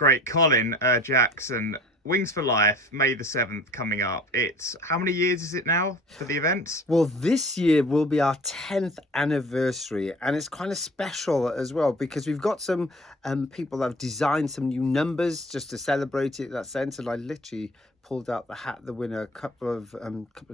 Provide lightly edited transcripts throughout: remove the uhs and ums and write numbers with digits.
Great. Colin Jackson, Wings for Life, May the 7th coming up. It's how many years is it now for the event? Well, this year will be our 10th anniversary, and it's kind of special as well because we've got some people that have designed some new numbers just to celebrate it in that sense. And I literally pulled out the hat, the winner, a couple of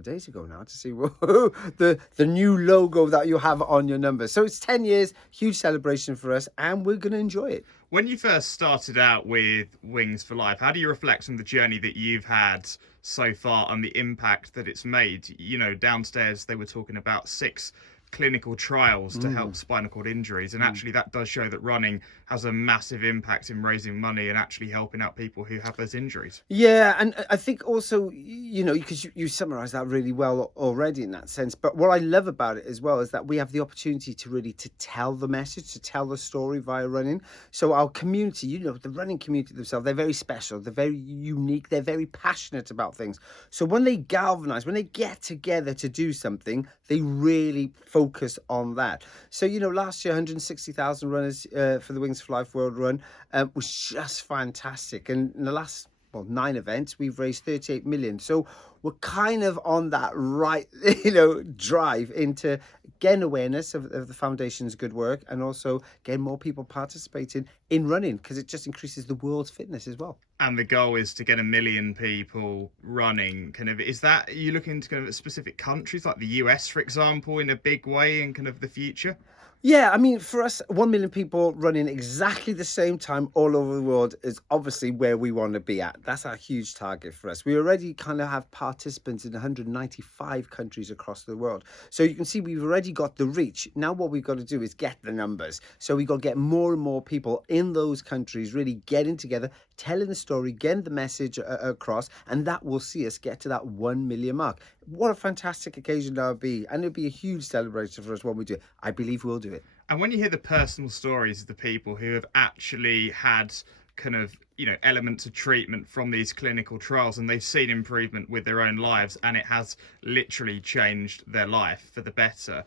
days ago now to see the new logo that you have on your numbers. So it's 10 years, huge celebration for us, and we're going to enjoy it. When you first started out with Wings for Life, how do you reflect on the journey that you've had so far and the impact that it's made? You know, downstairs they were talking about 6 clinical trials to help spinal cord injuries, and actually that does show that running has a massive impact in raising money and actually helping out people who have those injuries. Yeah, and I think also, because you summarised that really well already in that sense. But what I love about it as well is that we have the opportunity to really to tell the message, to tell the story via running. So our community, the running community themselves, they're very special, they're very unique, they're very passionate about things. So when they galvanise, when they get together to do something, they really focus on that. So last year, 160,000 runners for the Wings for Life World Run was just fantastic. And in the last 9 events, we've raised 38 million. So we're kind of on that right, drive into getting awareness of the foundation's good work and also getting more people participating in running because it just increases the world's fitness as well. And the goal is to get 1 million people running. Kind of, is that, are you looking to kind of specific countries like the US, for example, in a big way in kind of the future? Yeah, I mean, for us, 1 million people running exactly the same time all over the world is obviously where we want to be at. That's our huge target for us. We already kind of have participants in 195 countries across the world. So you can see we've already got the reach. Now what we've got to do is get the numbers. So we've got to get more and more people in those countries really getting together, telling the story, getting the message across, and that will see us get to that 1 million mark. What a fantastic occasion that would be. And it'll be a huge celebration for us when we do it. I believe we'll do it. And when you hear the personal stories of the people who have actually had kind of, elements of treatment from these clinical trials and they've seen improvement with their own lives and it has literally changed their life for the better,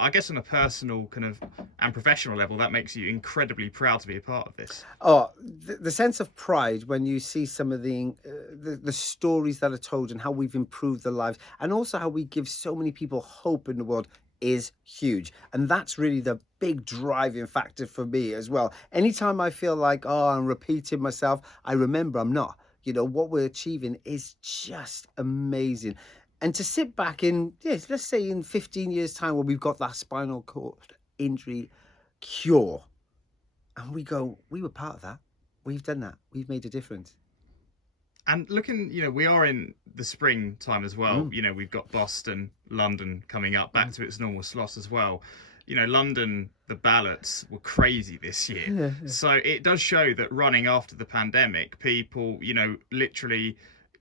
I guess on a personal kind of and professional level, that makes you incredibly proud to be a part of this. Oh, the sense of pride when you see some of the stories that are told and how we've improved their lives, and also how we give so many people hope in the world is huge. And that's really the big driving factor for me as well. Anytime I feel like, oh, I'm repeating myself, I remember I'm not. What we're achieving is just amazing. And to sit back in, yes, let's say in 15 years' time when we've got that spinal cord injury cure, and we go, we were part of that. We've done that. We've made a difference. And looking, we are in the springtime as well. Mm. We've got Boston, London coming up, back to its normal slots as well. London, the ballots were crazy this year. Yeah. So it does show that running after the pandemic, people, literally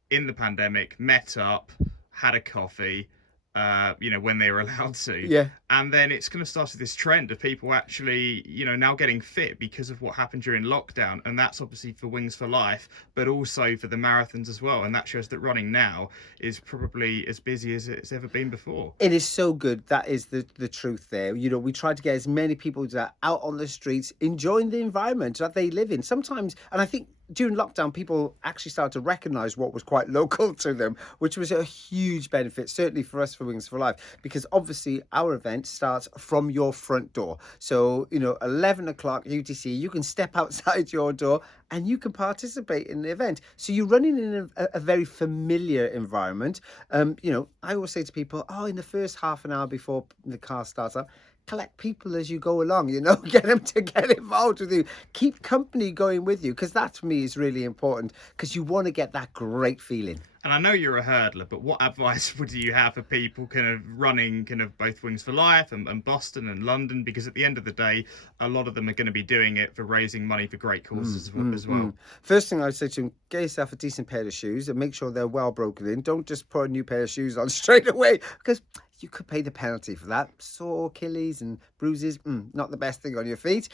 in the pandemic met up, had a coffee, when they were allowed to. Yeah. And then it's going to start this trend of people actually, now getting fit because of what happened during lockdown. And that's obviously for Wings for Life, but also for the marathons as well. And that shows that running now is probably as busy as it's ever been before. It is so good. That is the truth there. We try to get as many people that are out on the streets, enjoying the environment that they live in. Sometimes, and I think during lockdown, people actually started to recognise what was quite local to them, which was a huge benefit, certainly for us for Wings for Life, because obviously our event starts from your front door. So, 11 o'clock UTC, you can step outside your door and you can participate in the event. So you're running in a very familiar environment. I always say to people, in the first half an hour before the car starts up, collect people as you go along, get them to get involved with you, keep company going with you, because that to me is really important, because you want to get that great feeling. And I know you're a hurdler, but what advice would you have for people kind of running kind of both Wings for Life and Boston and London? Because at the end of the day, a lot of them are going to be doing it for raising money for great causes as well. First thing I'd say to them, get yourself a decent pair of shoes and make sure they're well broken in. Don't just put a new pair of shoes on straight away, because you could pay the penalty for that. Sore Achilles and bruises, not the best thing on your feet.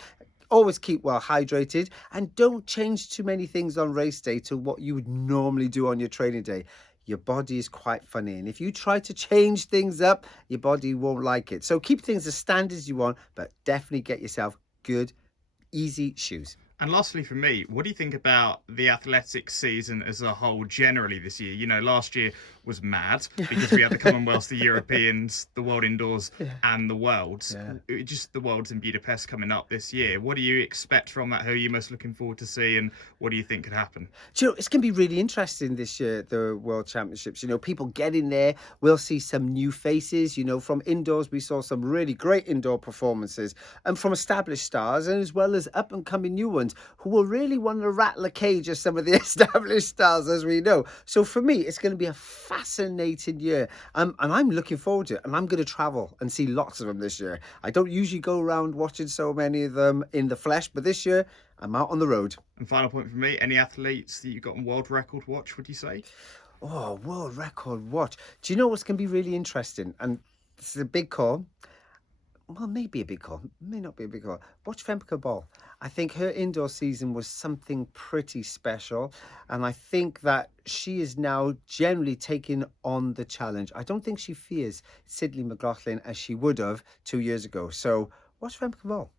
Always keep well hydrated and don't change too many things on race day to what you would normally do on your training day. Your body is quite funny, and if you try to change things up, your body won't like it. So keep things as standard as you want, but definitely get yourself good, easy shoes. And lastly, for me, what do you think about the athletics season as a whole generally this year? You know, last year was mad because we had the Commonwealths, the Europeans, the World Indoors, Yeah. and the Worlds. Yeah. Just the Worlds in Budapest coming up this year. What do you expect from that? Who are you most looking forward to see, and what do you think could happen? Do you know, it's going to be really interesting this year, the World Championships. You know, people get in there. We'll see some new faces. You know, from indoors, we saw some really great indoor performances, and from established stars, and as well as up and coming new ones who will really want to rattle a cage of some of the established stars, as we know. So for me, it's going to be a fascinating year, and I'm looking forward to it. And I'm going to travel and see lots of them this year. I don't usually go around watching so many of them in the flesh, but this year I'm out on the road. And final point for me: any athletes that you got on world record watch? Would you say? Oh, world record watch. Do you know what's going to be really interesting? And this is a big call. Well, maybe a big call. May not be a big call. Watch Femke Ball. I think her indoor season was something pretty special. And I think that she is now generally taking on the challenge. I don't think she fears Sidley McLaughlin as she would have 2 years ago. So watch Femke Ball.